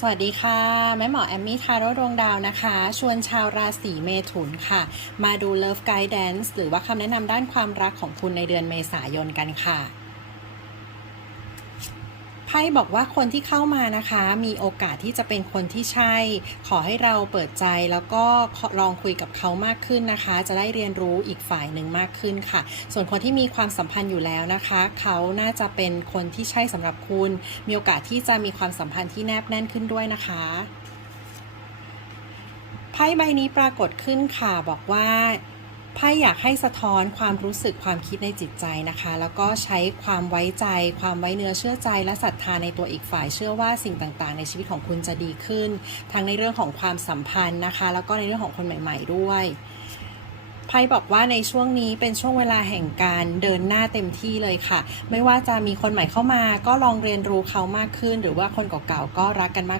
สวัสดีค่ะ แม่หมอแอมมี่ทาโร่ดวงดาวนะคะ ชวนชาวราศีเมถุนค่ะ มาดู Love Guidance หรือว่าคำแนะนำด้านความรักของคุณในเดือนเมษายนกันค่ะ ไพ่บอกว่าคนที่เข้ามานะคะ มีโอกาสที่จะเป็นคนที่ใช่ ขอให้เราเปิดใจแล้วก็ลองคุยกับเขามากขึ้นนะคะ จะได้เรียนรู้อีกฝ่ายหนึ่งมากขึ้นค่ะ ส่วนคนที่มีความสัมพันธ์อยู่แล้วนะคะ เขาน่าจะเป็นคนที่ใช่สำหรับคุณ มีโอกาสที่จะมีความสัมพันธ์ที่แนบแน่นขึ้นด้วยนะคะไพ่ใบนี้ปรากฏขึ้นค่ะบอกว่า ไพ่อยากให้สะท้อนความรู้สึกความคิดในจิตใจนะคะ แล้วก็ใช้ความไว้ใจ ความไว้เนื้อเชื่อใจ และศรัทธาในตัวอีกฝ่าย เชื่อว่าสิ่งต่างๆ ในชีวิตของคุณจะดีขึ้น ทั้งในเรื่องของความสัมพันธ์นะคะ แล้วก็ในเรื่องของคนใหม่ ๆ ด้วยไพ่บอกว่าในช่วงนี้เป็นช่วงเวลาแห่งการเดินหน้าเต็มที่เลยค่ะ ไม่ว่าจะมีคนใหม่เข้ามา ก็ลองเรียนรู้เขามากขึ้น หรือว่าคนเก่าๆก็รักกันมาก